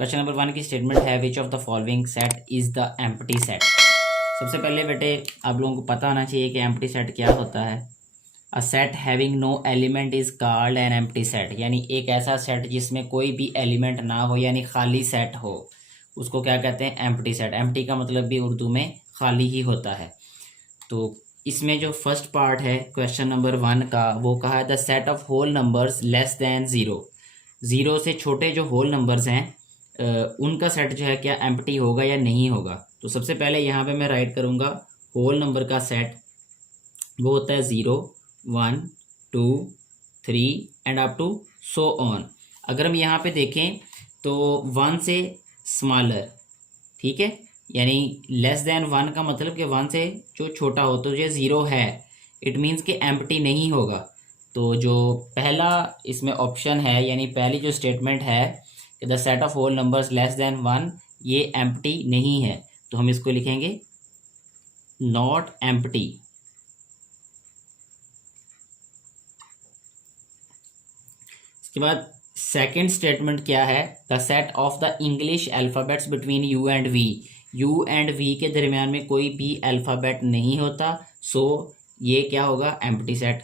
Question number 1 की statement है which of the following set is the empty set. सबसे पहले बेटे आप लोगों को पता होना चाहिए कि एम्प्टी सेट क्या होता है। A set having no element is called an empty set, यानी एक ऐसा सेट जिसमें कोई भी एलिमेंट ना हो यानी खाली सेट हो, उसको क्या कहते हैं? Empty set. एम्प्टी का मतलब भी उर्दू में खाली ही होता है। तो इसमें जो फर्स्ट पार्ट है क्वेश्चन नंबर 1 का, वो कहा है the set of whole numbers less than zero. Zero से छोटे जो होल नंबर्स हैं उनका सेट जो है क्या एम्प्टी होगा या नहीं होगा। तो सबसे पहले यहाँ पे मैं राइट करूँगा होल नंबर का सेट, वो होता है 0, 1, 2, 3 and up to so on. अगर हम यहाँ पे देखें तो 1 से स्मॉलर, ठीक है, यानी लेस देन 1 का मतलब कि 1 से जो छोटा हो, तो ये 0 है, इट मीन्स कि एम्प्टी नहीं होगा। तो जो पहला इसमें ऑप्शन है यानी पहली जो स्टेटमेंट है कि the set of whole numbers less than 1, ये एम्प्टी नहीं है, तो हम इसको लिखेंगे नॉट एम्प्टी। इसके बाद सेकंड स्टेटमेंट क्या है? The set of the English alphabets between U and V. U and V के दरमियान में कोई भी अल्फ़ाबेट नहीं होता, सो ये क्या होगा? Empty set.